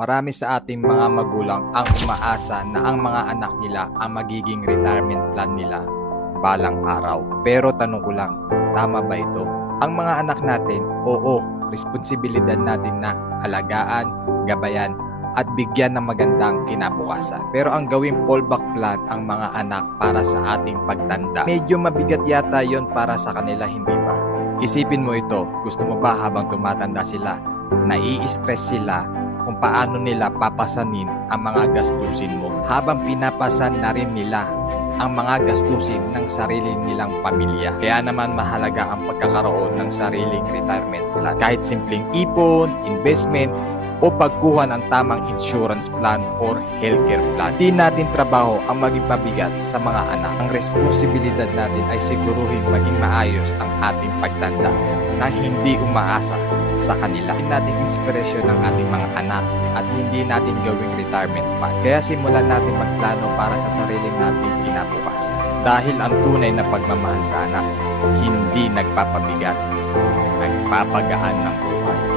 Marami sa ating mga magulang ang umaasa na ang mga anak nila ang magiging retirement plan nila balang araw. Pero tanong ko lang, tama ba ito? Ang mga anak natin, oo, responsibilidad natin na alagaan, gabayan, at bigyan ng magandang kinabukasan. Pero ang gawing fallback plan ang mga anak para sa ating pagtanda, medyo mabigat yata yon para sa kanila, hindi ba? Isipin mo ito, gusto mo ba habang tumatanda sila, nai-stress sila kung paano nila papasanin ang mga gastusin mo habang pinapasan na rin nila ang mga gastusin ng sarili nilang pamilya. Kaya naman mahalaga ang pagkakaroon ng sariling retirement plan. Kahit simpleng ipon, investment, o pagkuha ng tamang insurance plan or healthcare plan. Di natin trabaho ang maging mabigat sa mga anak. Ang responsibilidad natin ay siguruhin maging maayos ang ating pagtanda na hindi umaasa sa kanila. Hindi natin inspirasyon ng ating mga anak at hindi natin gawing retirement plan. Kaya simulan natin magplano para sa sarili nating kinabukasan. Dahil ang tunay na pagmamahal sa anak, hindi nagpapabigat, nagpapagaan ng buhay.